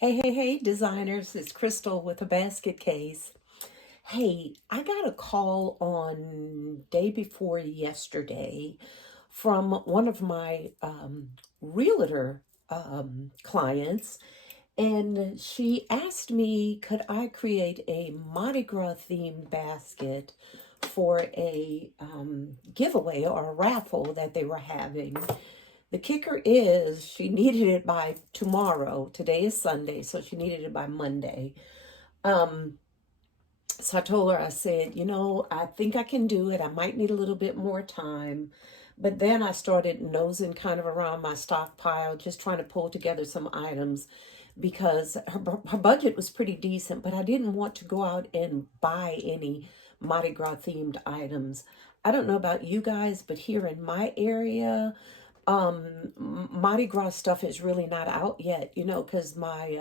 Hey, designers. It's Crystal with a basket case. Hey, I got a call on day before yesterday from one of my realtor clients, and she asked me, could I create a Mardi Gras themed basket for a giveaway or a raffle that they were having. The kicker is she needed it by tomorrow. Today is Sunday, so she needed it by Monday. Um, so I told her, I said, I think I can do it. I might need a little bit more time. But then I started nosing kind of around my stockpile, just trying to pull together some items because her budget was pretty decent, but I didn't want to go out and buy any Mardi Gras themed items. I don't know about you guys, but here in my area, Mardi Gras stuff is really not out yet, because my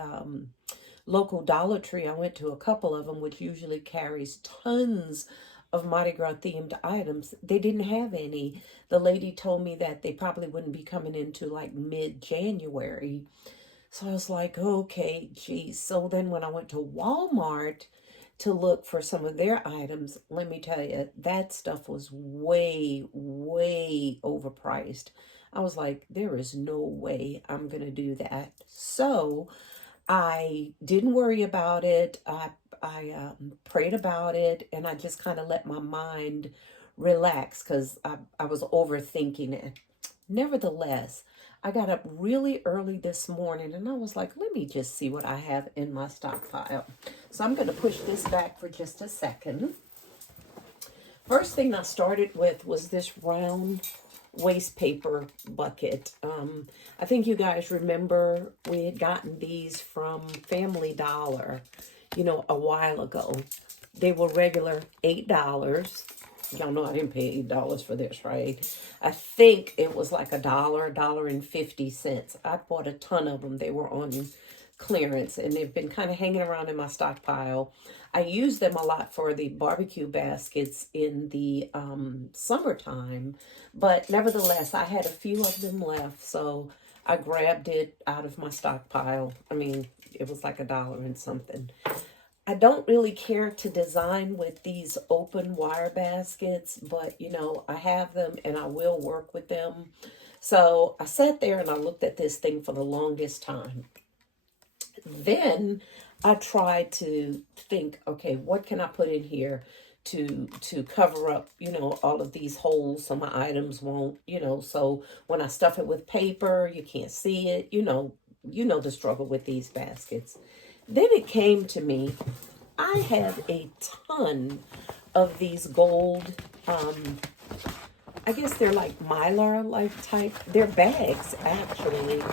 local Dollar Tree, I went to a couple of them, which usually carries tons of Mardi Gras themed items. They didn't have any. The lady told me that they probably wouldn't be coming into like mid-January. So I was like, okay, geez. So then when I went to Walmart to look for some of their items, let me tell you, that stuff was way overpriced. I was like, there is no way I'm going to do that. So I didn't worry about it. I prayed about it, and I just kind of let my mind relax because I was overthinking it. Nevertheless, I got up really early this morning and I was like, let me just see what I have in my stockpile. So I'm going to push this back for just a second. First thing I started with was this round waste paper bucket. I think you guys remember we had gotten these from Family Dollar, a while ago. They were regular $8. Y'all know I didn't pay $8 for this, right? I think it was like $1.50. I bought a ton of them. They were on clearance and they've been kind of hanging around in my stockpile. I use them a lot for the barbecue baskets in the summertime, but nevertheless, I had a few of them left, so I grabbed it out of my stockpile. I mean, it was like $1 and something. I don't really care to design with these open wire baskets, but I have them and I will work with them. So I sat there and I looked at this thing for the longest time. Then I tried to think, okay, what can I put in here to cover up, all of these holes so my items won't, so when I stuff it with paper, you can't see it, the struggle with these baskets. Then it came to me, I have a ton of these gold, I guess they're like Mylar like type. They're bags, actually.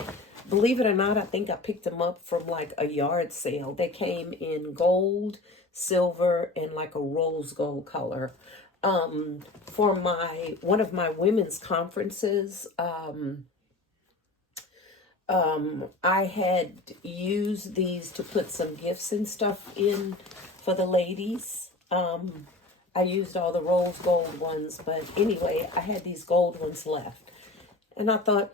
Believe it or not, I think I picked them up from like a yard sale. They came in gold, silver, and like a rose gold color. For one of my women's conferences, I had used these to put some gifts and stuff in for the ladies. I used all the rose gold ones, but anyway, I had these gold ones left. And I thought,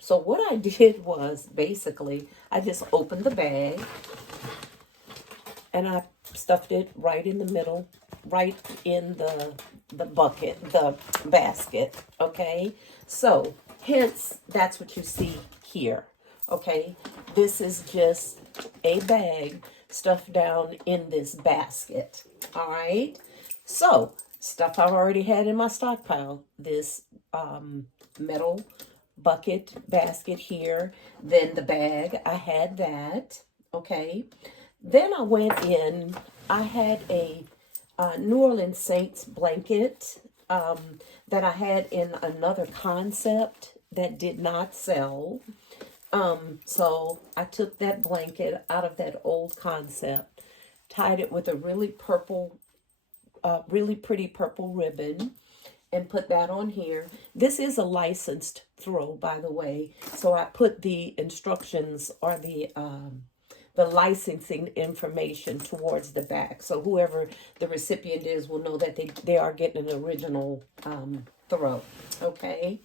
So what I did was basically, I just opened the bag and I stuffed it right in the middle, right in the bucket, the basket, okay? So, hence, that's what you see here, okay? This is just a bag stuffed down in this basket, all right? So, stuff I've already had in my stockpile. This metal bucket basket here. Then the bag, I had that, okay? Then I went in, I had a New Orleans Saints blanket that I had in another concept that did not sell. So I took that blanket out of that old concept, tied it with a really pretty purple ribbon, and put that on here. This is a licensed throw, by the way. So I put the instructions or the licensing information towards the back. So whoever the recipient is will know that they are getting an original throw. Okay.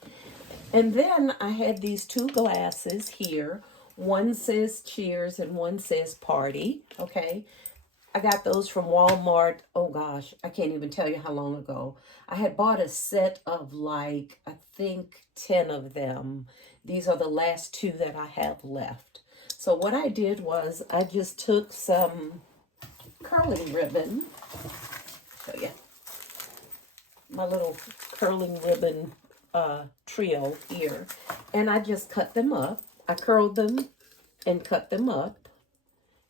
And then I had these two glasses here. One says cheers and one says party. Okay. I got those from Walmart. Oh gosh, I can't even tell you how long ago. I had bought a set of like, I think 10 of them. These are the last two that I have left. So what I did was I just took some curling ribbon. Show you my little curling ribbon trio here. And I just cut them up. I curled them and cut them up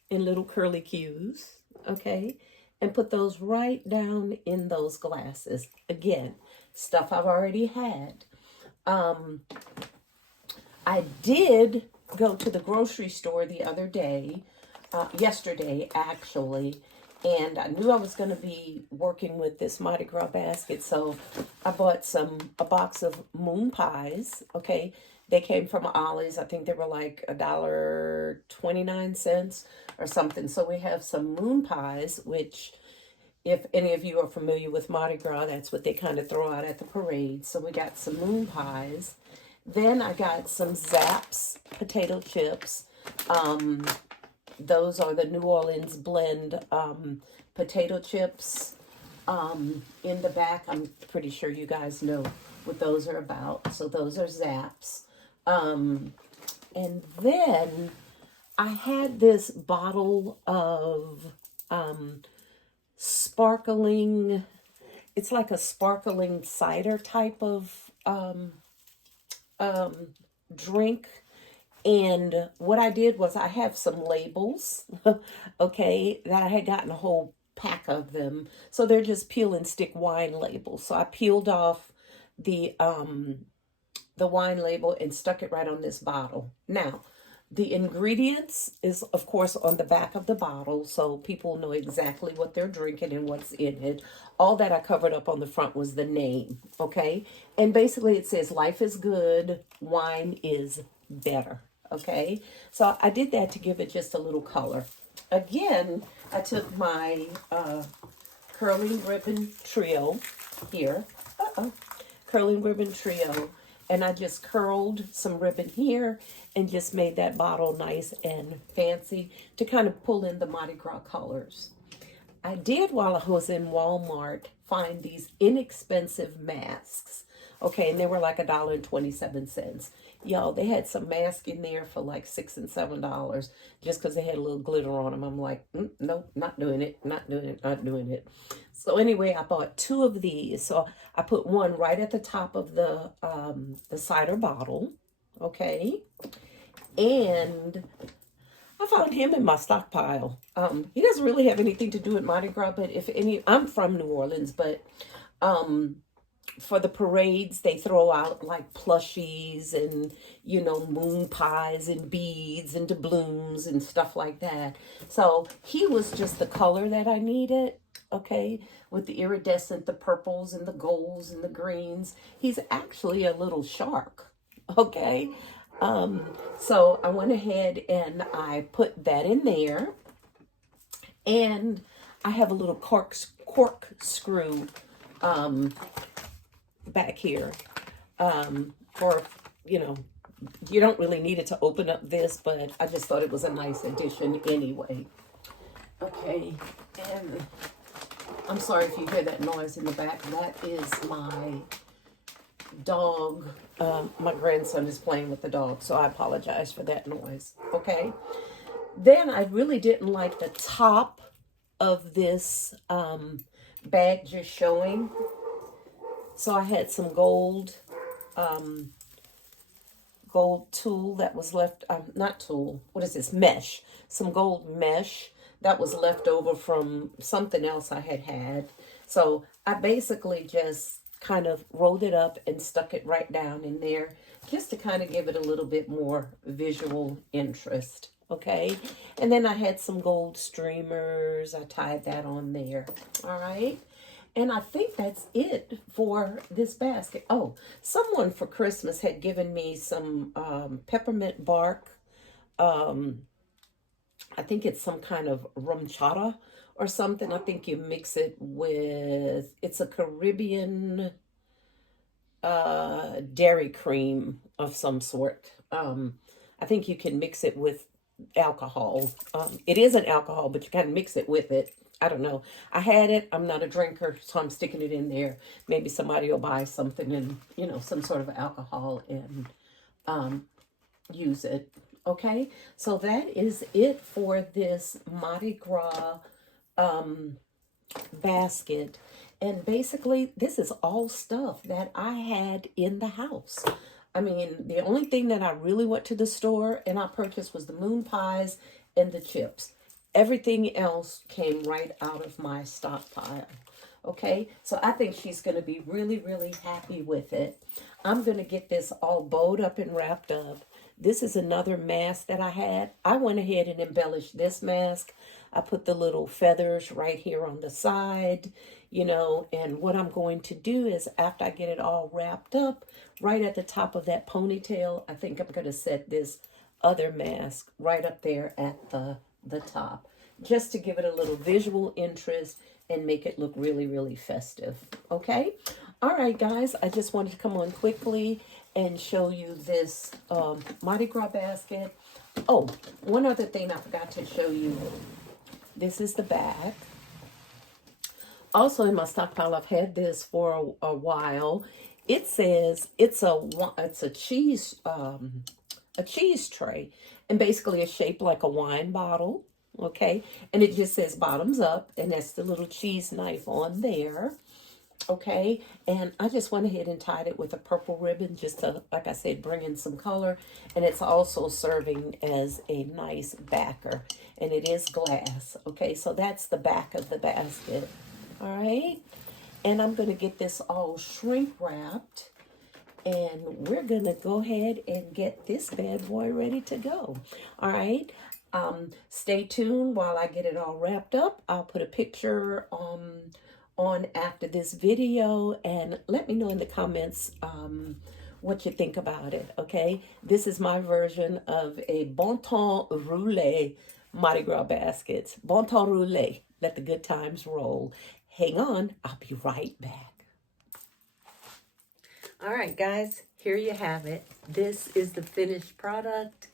in little curly cues, okay? And put those right down in those glasses. Again, stuff I've already had. I did go to the grocery store the other day, yesterday actually, and I knew I was going to be working with this Mardi Gras basket, so I bought a box of moon pies, okay? They came from Ollie's. I think they were like $1.29 or something. So we have some moon pies, which if any of you are familiar with Mardi Gras, that's what they kind of throw out at the parade. So we got some moon pies. Then I got some Zapp's potato chips. Those are the New Orleans blend potato chips. In the back, I'm pretty sure you guys know what those are about. So those are Zapp's. And then I had this bottle of sparkling, it's like a sparkling cider type of drink. And what I did was I have some labels, okay, that I had gotten a whole pack of them. So they're just peel and stick wine labels. So I peeled off the wine label and stuck it right on this bottle. Now, the ingredients is, of course, on the back of the bottle, so people know exactly what they're drinking and what's in it. All that I covered up on the front was the name, okay? And basically it says, life is good, wine is better, okay? So I did that to give it just a little color. Again, I took my curling ribbon trio here. Curling ribbon trio. And I just curled some ribbon here and just made that bottle nice and fancy to kind of pull in the Mardi Gras colors. I did, while I was in Walmart, find these inexpensive masks. Okay, and they were like $1.27. Y'all, they had some masks in there for like $6 and $7 just because they had a little glitter on them. I'm like, nope, not doing it, not doing it, not doing it. So anyway, I bought two of these. So I put one right at the top of the cider bottle, okay? And I found him in my stockpile. He doesn't really have anything to do with Mardi Gras, but if any, I'm from New Orleans, but for the parades, they throw out like plushies and, you know, moon pies and beads and doubloons and stuff like that. So he was just the color that I needed, okay, with the iridescent, the purples and the golds and the greens. He's actually a little shark, okay? So I went ahead and I put that in there. And I have a little corkscrew back here for, you know, you don't really need it to open up this, but I just thought it was a nice addition anyway. Okay, and I'm sorry if you hear that noise in the back. That is my dog. My grandson is playing with the dog, so I apologize for that noise. Okay, then I really didn't like the top of this bag just showing. So I had some gold tulle that was left, not tulle, what is this, mesh. Some gold mesh that was left over from something else I had. So I basically just kind of rolled it up and stuck it right down in there just to kind of give it a little bit more visual interest. Okay, and then I had some gold streamers. I tied that on there. All right. And I think that's it for this basket. Oh, someone for Christmas had given me some peppermint bark. I think it's some kind of rum chata or something. I think you mix it with, it's a Caribbean dairy cream of some sort. I think you can mix it with alcohol. It isn't alcohol, but you kind of mix it with it. I don't know. I had it. I'm not a drinker, so I'm sticking it in there. Maybe somebody will buy something and, some sort of alcohol and use it. Okay, so that is it for this Mardi Gras basket. And basically, this is all stuff that I had in the house. I mean, the only thing that I really went to the store and I purchased was the moon pies and the chips. Everything else came right out of my stockpile. Okay, so I think she's going to be really, really happy with it. I'm going to get this all bowed up and wrapped up. This is another mask that I had. I went ahead and embellished this mask. I put the little feathers right here on the side, and what I'm going to do is after I get it all wrapped up, right at the top of that ponytail, I think I'm going to set this other mask right up there at the top, just to give it a little visual interest and make it look really, really festive. Okay? All right, guys, I just wanted to come on quickly and show you this Mardi Gras basket. Oh, one other thing I forgot to show you. This is the back. Also in my stockpile, I've had this for a while. It says it's a cheese tray, and basically it's shaped like a wine bottle. Okay, and it just says bottoms up, and that's the little cheese knife on there. Okay, and I just went ahead and tied it with a purple ribbon just to, like I said, bring in some color. And it's also serving as a nice backer, and it is glass. Okay, so that's the back of the basket. All right, and I'm going to get this all shrink wrapped, and we're going to go ahead and get this bad boy ready to go. All right, stay tuned while I get it all wrapped up. I'll put a picture on after this video, and let me know in the comments what you think about it. Okay, this is my version of a bon temps roulé Mardi Gras baskets. Bon temps roulé. Let the good times roll. Hang on, I'll be right back. All right, guys, here you have it. This is the finished product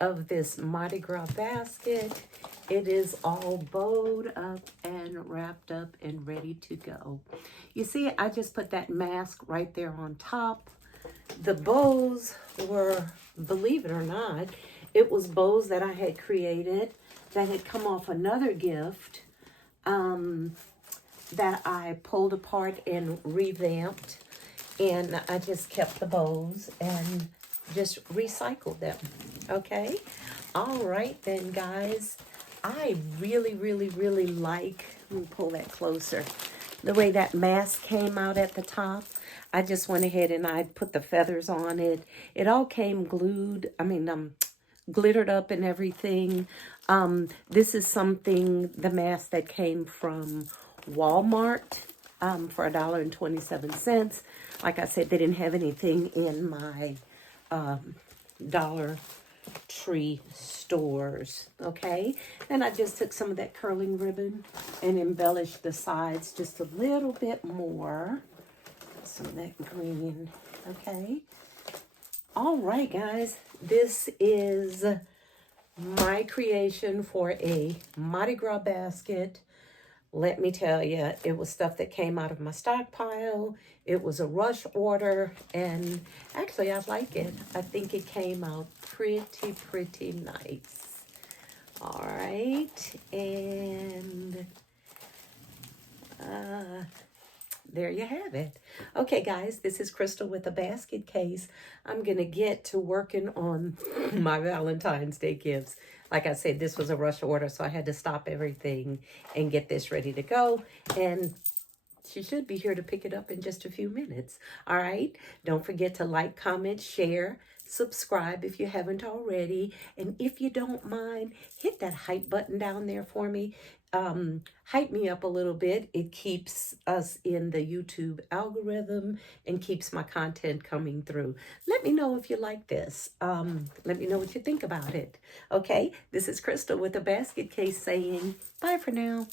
of this Mardi Gras basket. It is all bowed up and wrapped up and ready to go. You see, I just put that mask right there on top. The bows were, believe it or not, it was bows that I had created that had come off another gift that I pulled apart and revamped. And I just kept the bows and just recycled them. Okay? All right then, guys. I really, really, really like, let me pull that closer, the way that mask came out at the top. I just went ahead and I put the feathers on it. It all came glued, glittered up and everything. This is something, the mask that came from Walmart for $1.27. Like I said, they didn't have anything in my Dollar Tree stores. Okay, and I just took some of that curling ribbon and embellished the sides just a little bit more. Some of that green. Okay, all right, guys, this is my creation for a Mardi Gras basket. Let me tell you, it was stuff that came out of my stockpile. It was a rush order, and actually I like it. I think it came out pretty nice. All right, and there you have it. Okay, guys, this is Crystal with a basket case. I'm going to get to working on my Valentine's Day gifts. Like I said, this was a rush order, so I had to stop everything and get this ready to go. And she should be here to pick it up in just a few minutes. All right? Don't forget to like, comment, share, subscribe if you haven't already. And if you don't mind, hit that hype button down there for me. Hype me up a little bit. It keeps us in the YouTube algorithm and keeps my content coming through. Let me know if you like this. Let me know what you think about it. Okay, this is Crystal with a basket case saying bye for now.